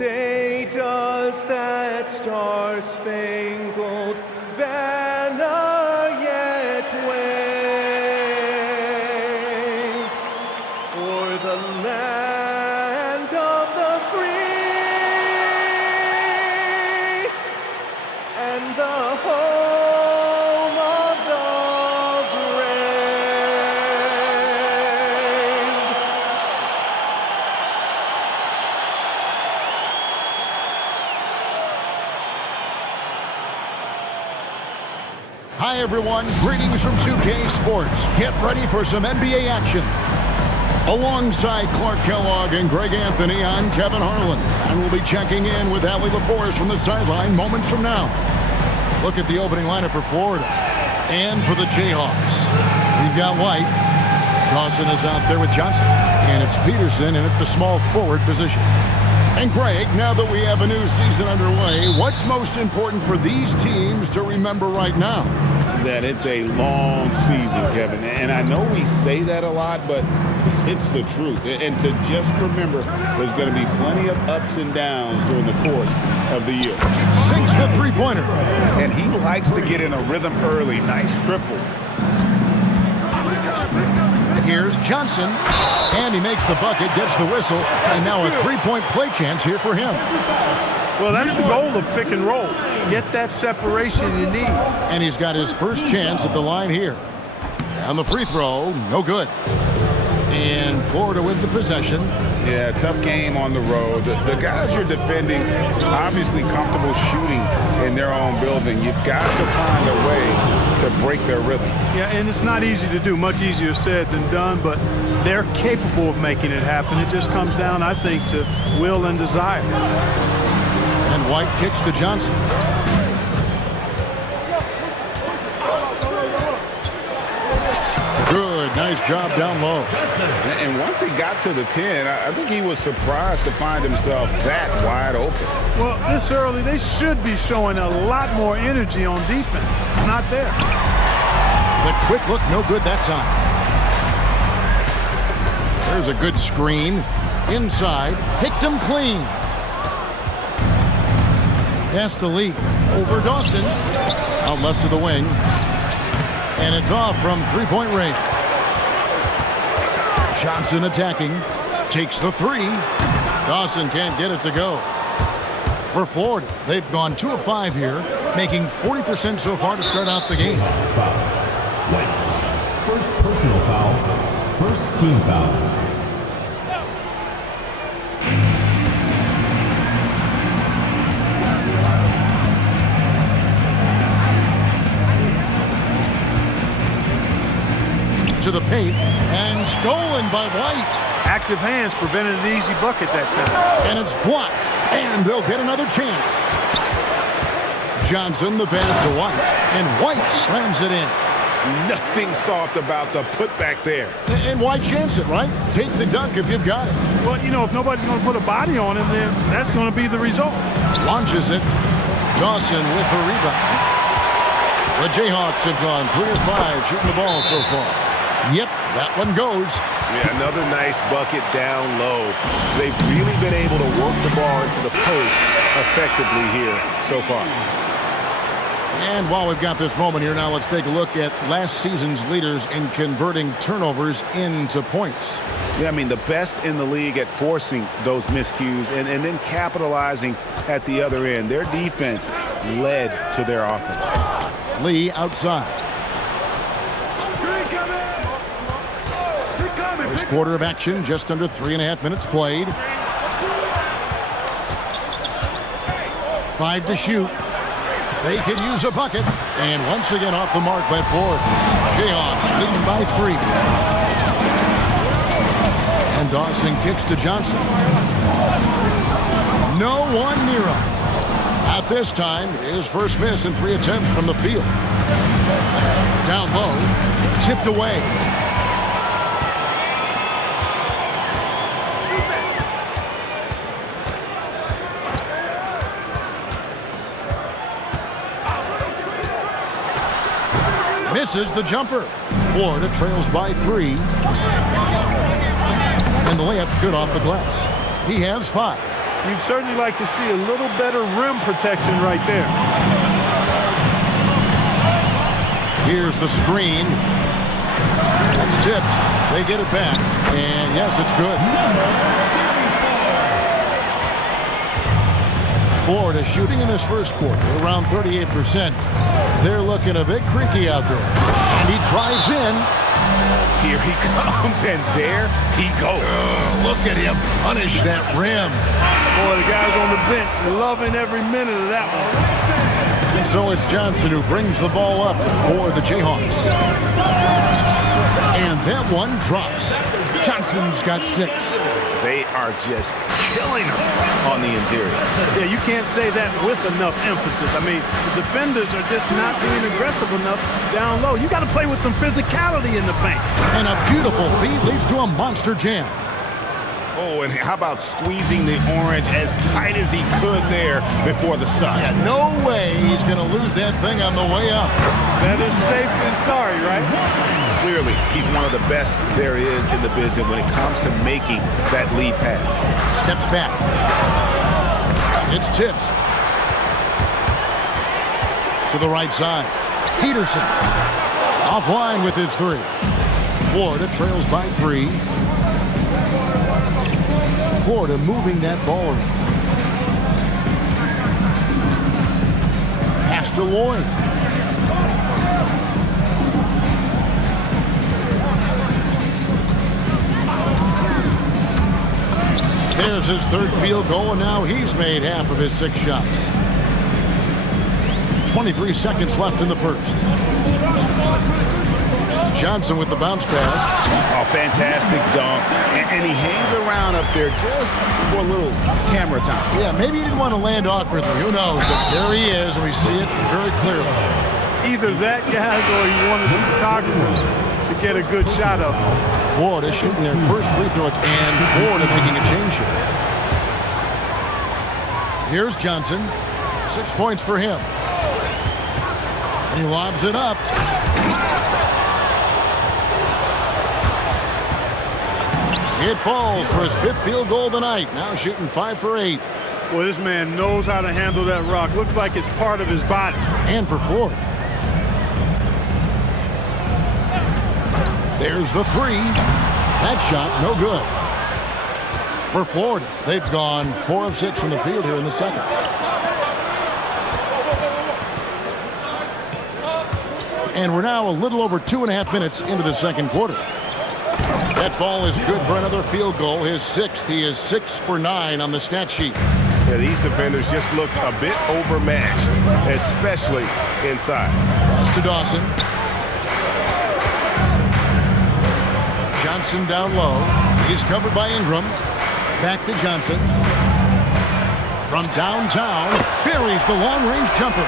say does that star-spangled banner yet wave o'er the land of the free and the home of the brave? Hi everyone, greetings from 2K Sports. Get ready for some NBA action. Alongside Clark Kellogg and Greg Anthony, I'm Kevin Harlan, and we'll be checking in with Allie LaForce from the sideline moments from now. Look at the opening lineup for Florida and for the Jayhawks. We've got White. Dawson is out there with Johnson, and it's Peterson in at the small forward position. And Greg, now that we have a new season underway, what's most important for these teams to remember right now? That it's a long season, Kevin. And I know we say that a lot, but it's the truth. And to just remember, there's going to be plenty of ups and downs during the course of the year. Sinks the three-pointer. And he likes to get in a rhythm early. Nice triple. Here's Johnson, and he makes the bucket, gets the whistle, and now a three-point play chance here for him. Well, that's the goal of pick and roll. Get that separation you need. And he's got his first chance at the line here. And the free throw, no good. And Florida with the possession. Yeah, tough game on the road. The guys you're defending, obviously comfortable shooting in their own building. You've got to find a way to break their rhythm. Yeah, and it's not easy to do. Much easier said than done, but they're capable of making it happen. It just comes down, I think, to will and desire. And White kicks to Johnson. Good, nice job down low. And once he got to the 10, I think he was surprised to find himself that wide open. Well, this early, they should be showing a lot more energy on defense. It's not there. The quick look, no good that time. There's a good screen. Inside, picked him clean. Pass to Lee. Over Dawson. Out left to the wing. And it's off from three-point range. Johnson attacking. Takes the three. Dawson can't get it to go. For Florida, they've gone 2 of 5 here, making 40% so far to start out the game. White. First personal foul. First team foul. To the paint, and stolen by White. Active hands prevented an easy bucket that time. And it's blocked, and they'll get another chance. Johnson, the pass to White, and White slams it in. Nothing soft about the putback there. And White chance it, right? Take the dunk if you've got it. Well, you know, if nobody's going to put a body on him, then that's going to be the result. Launches it. Dawson with the rebound. The Jayhawks have gone 3 of 5 shooting the ball so far. Yep, that one goes. Yeah, another nice bucket down low. They've really been able to work the ball into the post effectively here so far. And while we've got this moment here, now let's take a look at last season's leaders in converting turnovers into points. Yeah, I mean, the best in the league at forcing those miscues and then capitalizing at the other end. Their defense led to their offense. Lee outside. First quarter of action, just under 3.5 minutes played. 5 to shoot. They can use a bucket. And once again off the mark by Florida. Jayhawks leading by 3. And Dawson kicks to Johnson. No one near him. At this time, his first miss in 3 attempts from the field. Down low, tipped away. Misses the jumper. Florida trails by 3. And the layup's good off the glass. He has 5. You'd certainly like to see a little better rim protection right there. Here's the screen. It's tipped. They get it back. And yes, it's good. Florida shooting in this first quarter around 38%. They're looking a bit creaky out there. And he drives in. Here he comes, and there he goes. Look at him punish that rim. Boy, the guys on the bench loving every minute of that one. So it's Johnson who brings the ball up for the Jayhawks. And that one drops. Johnson's got 6. They are just killing him on the interior. Yeah, you can't say that with enough emphasis. I mean, the defenders are just not being aggressive enough down low. You got to play with some physicality in the paint. And a beautiful feed leads to a monster jam. Oh, and how about squeezing the orange as tight as he could there before the stop? Yeah, no way he's going to lose that thing on the way up. Better safe than sorry, right? Clearly, he's one of the best there is in the business when it comes to making that lead pass. Steps back. It's tipped. To the right side. Peterson. Offline with his 3. Florida trails by 3. Florida moving that ball around. Pass to Lloyd. There's his 3rd field goal, and now he's made half of his 6 shots. 23 seconds left in the first. Johnson with the bounce pass. Oh, fantastic dunk. And he hangs around up there just for a little camera time. Yeah, maybe he didn't want to land awkwardly. Who knows? But there he is, and we see it very clearly. Either that, guys, or he wanted the photographers to get a good shot of him. Florida shooting their first free throw, and Florida making a change here. Here's Johnson. 6 points for him. He lobs it up. It falls for his 5th field goal of the night. Now shooting 5 for 8. Well, this man knows how to handle that rock. Looks like it's part of his body. And for Florida. There's the 3. That shot, no good. For Florida, they've gone 4 of 6 from the field here in the second. And we're now a little over 2.5 minutes into the second quarter. That ball is good for another field goal, his 6th. He is 6 for 9 on the stat sheet. Yeah, these defenders just look a bit overmatched, especially inside. Pass to Dawson. Johnson down low. He's covered by Ingram. Back to Johnson. From downtown, buries the long-range jumper.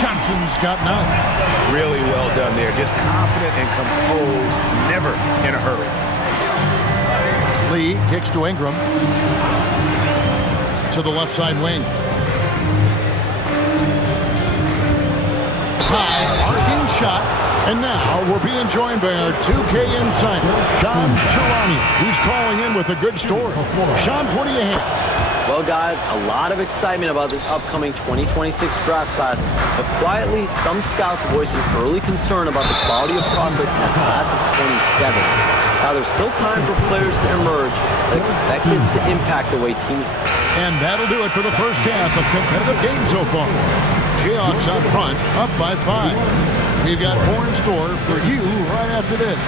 Johnson's got 9. Really well done there. Just confident and composed, never in a hurry. Lee kicks to Ingram. To the left side wing. High, arcing shot. And now we're being joined by our 2K insider, Sean Chirani, who's calling in with a good story. Sean, what do you have? Well, guys, a lot of excitement about this upcoming 2026 draft class, but quietly, some scouts voicing early concern about the quality of prospects in the class of 27. Now, there's still time for players to emerge, but expect this to impact the way teams... And that'll do it for the first half of competitive games so far. Jayhawks out front, up by 5. We've got more in store for you right after this.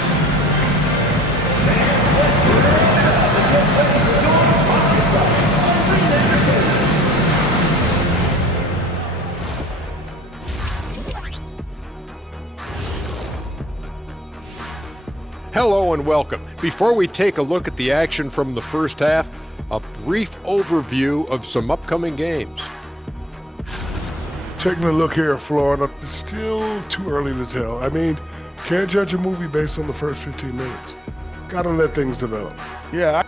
Hello and welcome. Before we take a look at the action from the first half, a brief overview of some upcoming games. Taking a look here at Florida, it's still too early to tell. I mean, can't judge a movie based on the first 15 minutes. Gotta let things develop. Yeah.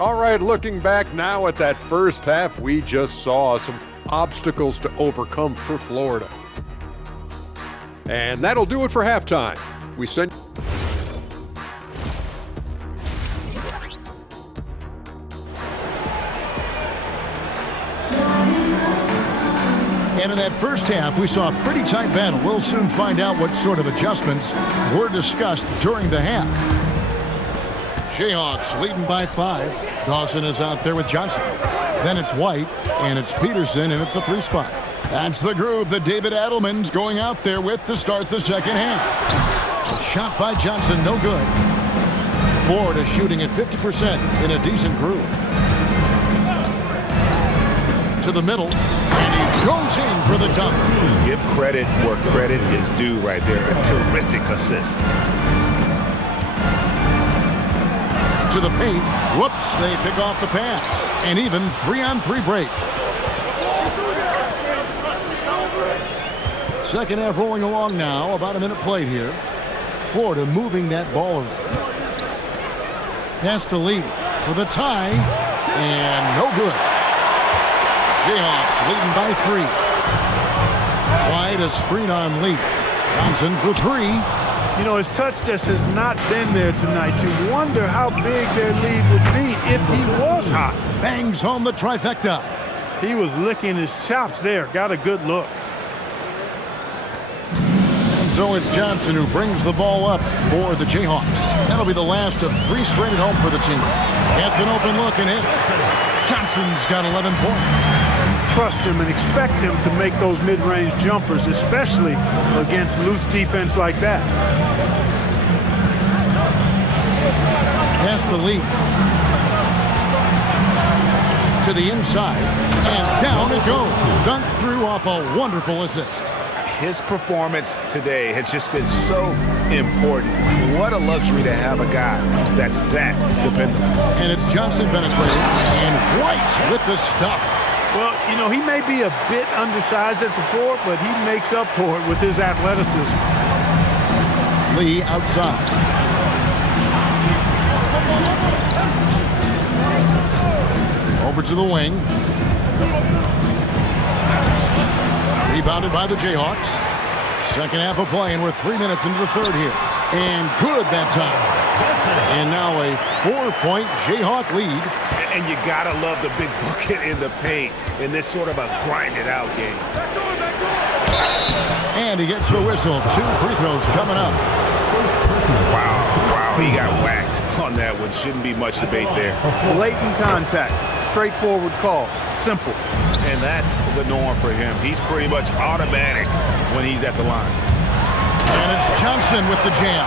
All right, looking back now at that first half, we just saw some obstacles to overcome for Florida. And that'll do it for halftime. We send And in that first half, we saw a pretty tight battle. We'll soon find out what sort of adjustments were discussed during the half. Jayhawks leading by 5. Dawson is out there with Johnson. Then it's White, and it's Peterson in at the 3 spot. That's the group that David Adelman's going out there with to start the second half. A shot by Johnson, no good. Florida shooting at 50% in a decent groove. To the middle, and he goes in for the dunk. Give credit where credit is due right there. A terrific assist. To the paint. Whoops, they pick off the pass. And even 3-on-3 break. Second half rolling along now. About a minute played here. Florida moving that ball around. Pass to Lee for the tie. And no good. Jayhawks leading by 3. Wide, a screen on Lee. Johnson for 3. You know, his touch just has not been there tonight. You wonder how big their lead would be if he was hot. Bangs home the trifecta. He was licking his chops there. Got a good look. And so it's Johnson who brings the ball up for the Jayhawks. That'll be the last of 3 straight at home for the team. Gets an open look and hits. Johnson's got 11 points. Trust him and expect him to make those mid-range jumpers, especially against loose defense like that. Pass to Lee. To the inside. And down it goes. Dunked through off a wonderful assist. His performance today has just been so important. What a luxury to have a guy that's that dependable. And it's Johnson penetrating. And White with the stuff. Well, you know, he may be a bit undersized at the 4, but he makes up for it with his athleticism. Lee outside. Over to the wing. Rebounded by the Jayhawks. Second half of play, and we're 3 minutes into the third here. And good that time. And now a 4-point Jayhawk lead. And you gotta love the big bucket in the paint in this sort of a grinded-out game. And he gets the whistle. 2 free throws coming up. Wow, he got whacked on that one. Shouldn't be much debate there. Blatant contact. Straightforward call. Simple. And that's the norm for him. He's pretty much automatic when he's at the line. And it's Johnson with the jam.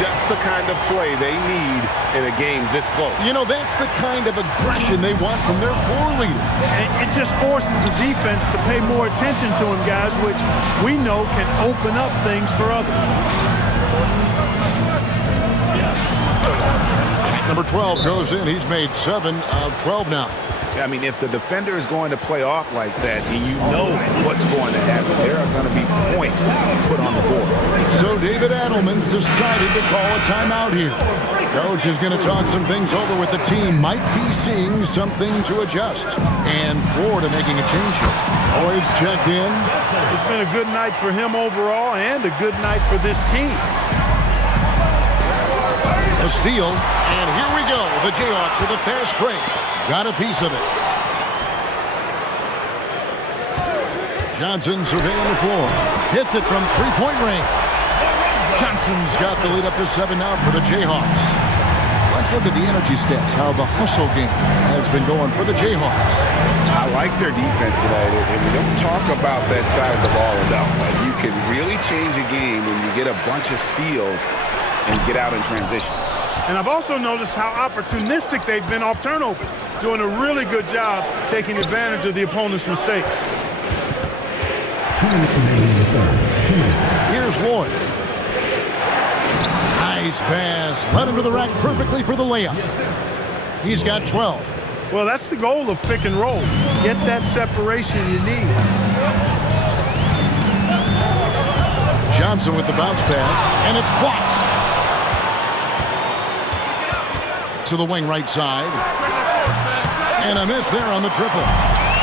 Just the kind of play they need in a game this close. You know, that's the kind of aggression they want from their floor leader. It just forces the defense to pay more attention to him, guys, which we know can open up things for others. Number 12 goes in. He's made 7 of 12 now. I mean, if the defender is going to play off like that, then you know what's going to happen. There are going to be points put on the board. So David Adelman's decided to call a timeout here. Coach is going to talk some things over with the team. Might be seeing something to adjust. And Florida making a change here. Boyd's checked in. It's been a good night for him overall and a good night for this team. A steal, and here we go. The Jayhawks with a fast break. Got a piece of it. Johnson surveying the floor. Hits it from three-point range. Johnson's got the lead up to 7 now for the Jayhawks. Let's look at the energy stats, how the hustle game has been going for the Jayhawks. I like their defense tonight, and we don't talk about that side of the ball enough. Like, you can really change a game when you get a bunch of steals and get out in transition. And I've also noticed how opportunistic they've been off turnover, doing a really good job taking advantage of the opponent's mistakes. 2 minutes remaining in the third. 2 minutes. Here's Lloyd. Nice pass. Led him to the rack perfectly for the layup. He's got 12. Well, that's the goal of pick and roll. Get that separation you need. Johnson with the bounce pass, and it's blocked. To the wing right side. And a miss there on the triple.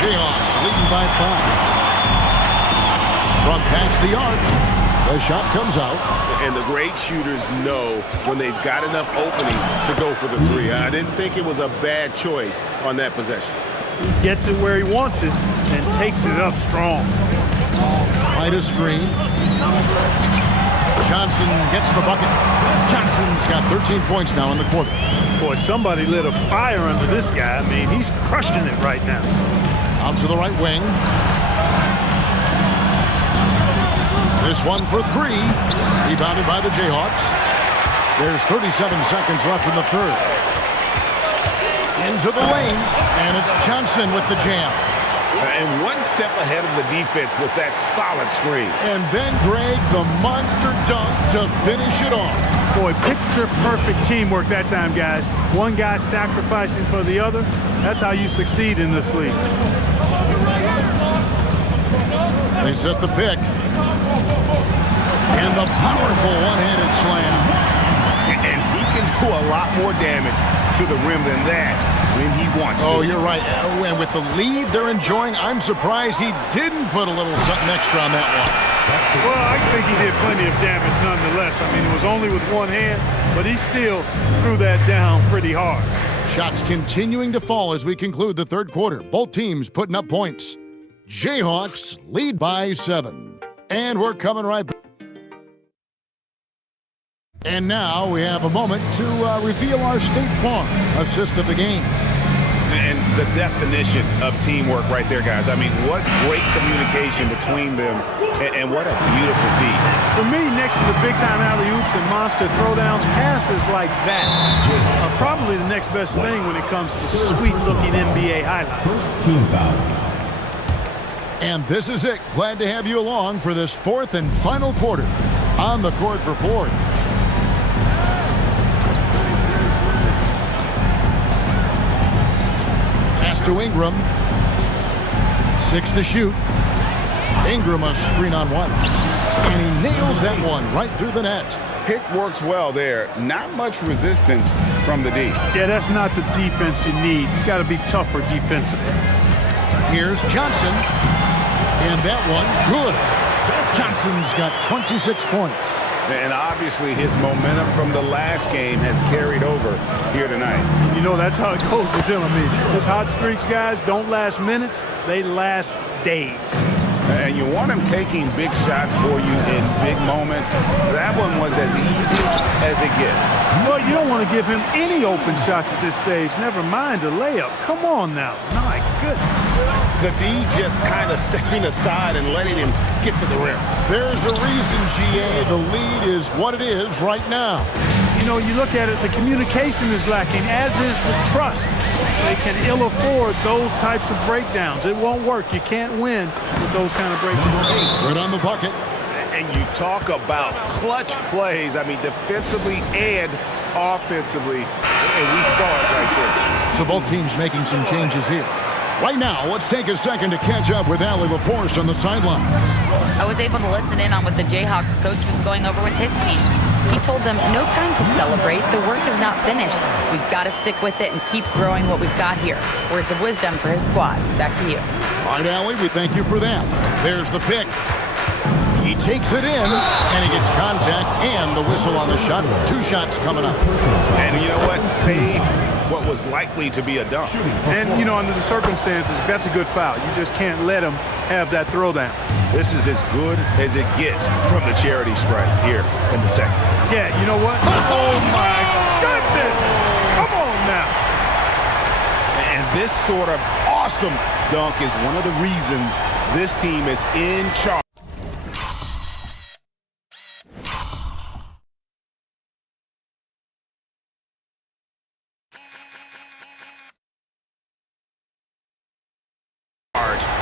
Jayhawks leading by 5. From past the arc, the shot comes out. And the great shooters know when they've got enough opening to go for the 3. I didn't think it was a bad choice on that possession. He gets it where he wants it and takes it up strong. Right a screen. Johnson gets the bucket. Johnson's got 13 points now in the quarter. Boy, somebody lit a fire under this guy. I mean, he's crushing it right now. Out to the right wing. This one for three. Rebounded by the Jayhawks. There's 37 seconds left in the third. Into the lane, and it's Johnson with the jam. And one step ahead of the defense with that solid screen. And then Greg, the monster dunk to finish it off. Boy, picture-perfect teamwork that time, guys. One guy sacrificing for the other. That's how you succeed in this league. They set the pick. And the powerful one-handed slam. And he can do a lot more damage to the rim than that when he wants to. Oh, you're right. And with the lead they're enjoying, I'm surprised he didn't put a little something extra on that one. Well, I think he did plenty of damage nonetheless. I mean, it was only with one hand, but he still threw that down pretty hard. Shots continuing to fall as we conclude the third quarter. Both teams putting up points. Jayhawks lead by 7. And we're coming right back. And now we have a moment to reveal our State Farm assist of the game. And the definition of teamwork right there, guys. I mean, what great communication between them, and what a beautiful feat. For me, next to the big-time alley-oops and monster throwdowns, passes like that are probably the next best thing when it comes to sweet-looking NBA highlights. First team foul. And this is it. Glad to have you along for this fourth and final quarter. On the court for Ford. Pass to Ingram. 6 to shoot. Ingram a screen on one. And he nails that one right through the net. Pick works well there. Not much resistance from the D. Yeah, that's not the defense you need. You got to be tougher defensively. Here's Johnson. And that one, good. Johnson's got 26 points. And obviously his momentum from the last game has carried over here tonight. You know, that's how it goes with him. I mean, those hot streaks, guys, don't last minutes. They last days. And you want him taking big shots for you in big moments. That one was as easy as it gets. Well, you don't want to give him any open shots at this stage. Never mind a layup. Come on now. My goodness. The D just kind of stepping aside and letting him get to the rim. There's a reason, GA, the lead is what it is right now. You know, you look at it, the communication is lacking, as is the trust. They can ill afford those types of breakdowns. It won't work. You can't win with those kind of breakdowns. Right on the bucket. And you talk about clutch plays, I mean, defensively and offensively, and we saw it right there. So both teams making some changes here. Right now, let's take a second to catch up with Allie LaForce on the sideline. I was able to listen in on what the Jayhawks coach was going over with his team. He told them, no time to celebrate. The work is not finished. We've got to stick with it and keep growing what we've got here. Words of wisdom for his squad. Back to you. All right, Allie, we thank you for that. There's the pick. He takes it in, and he gets contact and the whistle on the shot. 2 shots coming up. And you know what? Save what was likely to be a dunk. And, you know, under the circumstances, that's a good foul. You just can't let him have that throwdown. This is as good as it gets from the charity stripe here in the second. Yeah, you know what? Oh, my goodness! Come on now. And this sort of awesome dunk is one of the reasons this team is in charge.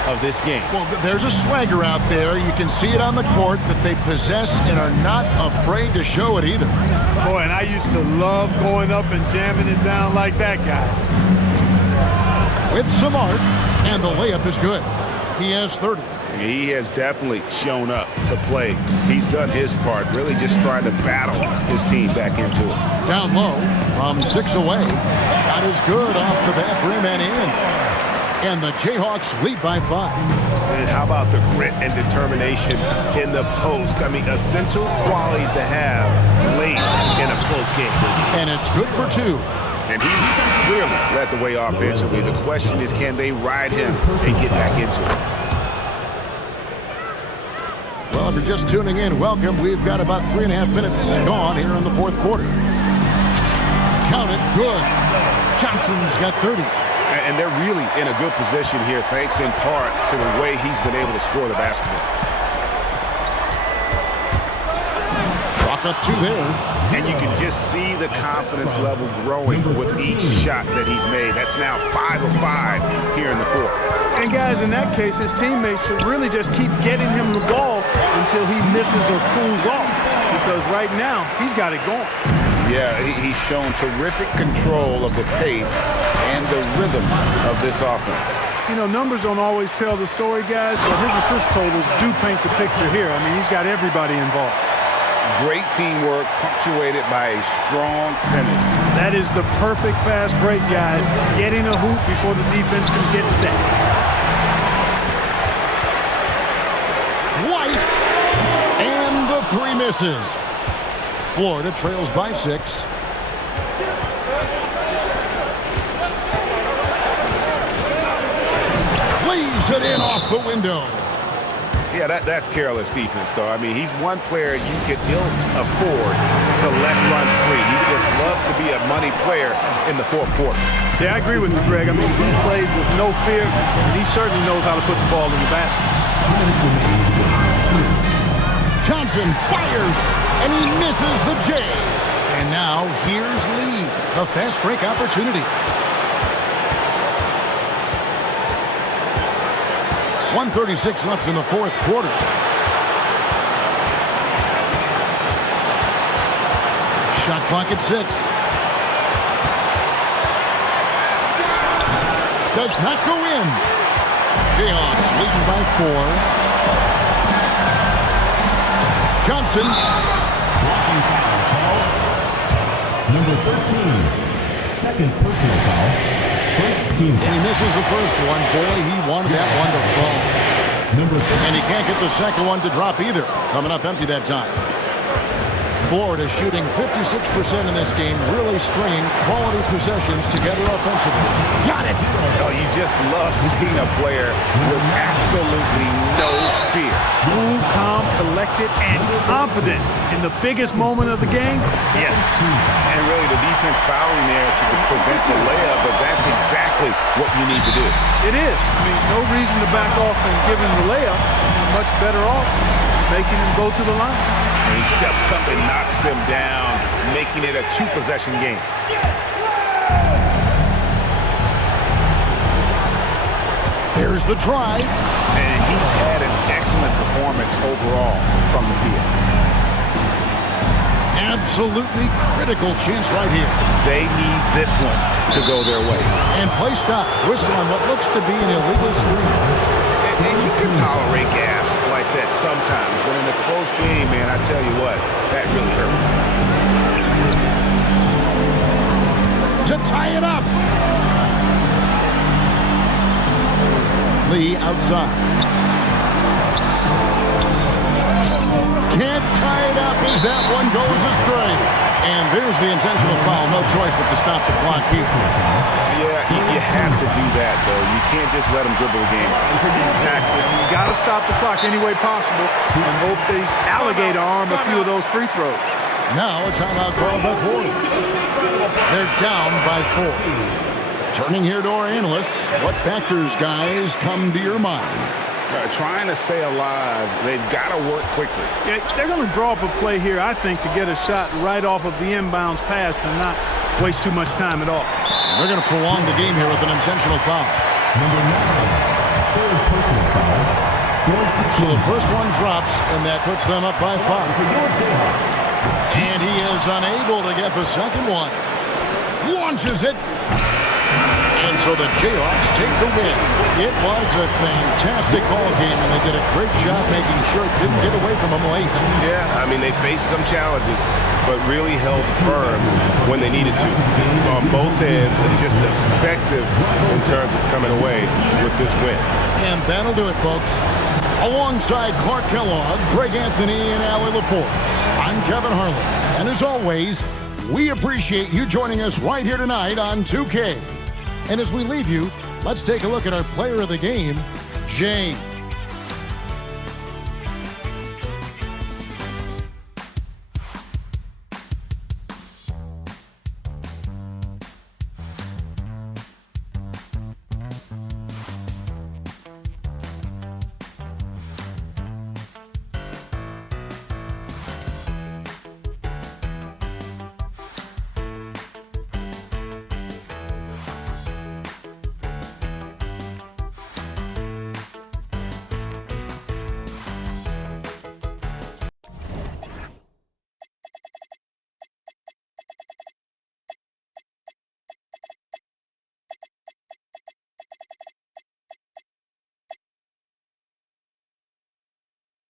Of this game. Well, there's a swagger out there. You can see it on the court that they possess and are not afraid to show it either. Boy, and I used to love going up and jamming it down like that, guys. With some arc, and the layup is good. He has 30. He has definitely shown up to play. He's done his part, really just trying to battle his team back into it. Down low from 6 away. Shot is good off the back rim and in. And the Jayhawks lead by 5. And how about the grit and determination in the post? I mean, essential qualities to have late in a close game. And it's good for 2. And he's clearly led the way offensively. The question is, can they ride him and get back into it? Well, if you're just tuning in, welcome. We've got about 3.5 minutes gone here in the fourth quarter. Count it, good. Johnson's got 30. And they're really in a good position here, thanks in part to the way he's been able to score the basketball. Chalk up 2 there. And you can just see the confidence level growing with each shot that he's made. That's now 5 of 5 here in the fourth. And guys, in that case, his teammates should really just keep getting him the ball until he misses or cools off. Because right now, he's got it going. Yeah, he's shown terrific control of the pace and the rhythm of this offense. You know, numbers don't always tell the story, guys, but his assist totals do paint the picture here. I mean, he's got everybody involved. Great teamwork punctuated by a strong finish. That is the perfect fast break, guys. Getting a hoop before the defense can get set. White. And the 3 misses. Florida trails by 6. Leaves it in off the window. Yeah, that's careless defense, though. I mean, he's one player you can ill afford to let run free. He just loves to be a money player in the fourth quarter. Yeah, I agree with you, Greg. I mean, he plays with no fear, and he certainly knows how to put the ball in the basket. Johnson fires, and he misses the J. And now here's Lee, the fast break opportunity. 1:36 left in the fourth quarter. Shot clock at 6. Does not go in. Jayhawks leading by 4. Johnson. Number 13, second personal foul. First team. And he misses the first one. Boy, he wanted that one to fall. And he can't get the second one to drop either. Coming up empty that time. Florida shooting 56% in this game, really stringing quality possessions together offensively. Got it! Oh, you just love seeing a player with absolutely no fear. Cool, calm, collected, and confident in the biggest moment of the game. Yes. And really the defense fouling there to prevent the layup, but that's exactly what you need to do. It is. I mean, no reason to back off and give him the layup. You're much better off making him go to the line. And he steps up and knocks them down, making it a 2-possession game. There's the drive. And he's had an excellent performance overall from the field. Absolutely critical chance right here. They need this one to go their way. And play stops. Whistle on what looks to be an illegal screen. And you can tolerate gaffes like that sometimes, but in a close game, man, I tell you what, that really hurts. To tie it up. Lee outside. Can't tie it up as that one goes astray. And there's the intentional foul. No choice but to stop the clock here. Yeah, you have to do that, though. You can't just let them dribble the game. Exactly. You got to stop the clock any way possible and hope they alligator arm a few of those free throws. Now a timeout called by Florida. They're down by 4. Turning here to our analysts, what factors, guys, come to your mind? Trying to stay alive, they've got to work quickly. Yeah, they're going to draw up a play here, I think, to get a shot right off of the inbounds pass and not waste too much time at all. And they're going to prolong the game here with an intentional foul. Number 9, third personal foul. So the first one drops, and that puts them up by 5. And he is unable to get the second one. Launches it. And so the Jayhawks take the win. It was a fantastic ball game, and they did a great job making sure it didn't get away from them late. Yeah, I mean, they faced some challenges, but really held firm when they needed to. On both ends, and just effective in terms of coming away with this win. And that'll do it, folks. Alongside Clark Kellogg, Greg Anthony, and Allie LaForce, I'm Kevin Harlan. And as always, We appreciate you joining us right here tonight on 2K. And as we leave you, let's take a look at our player of the game, James.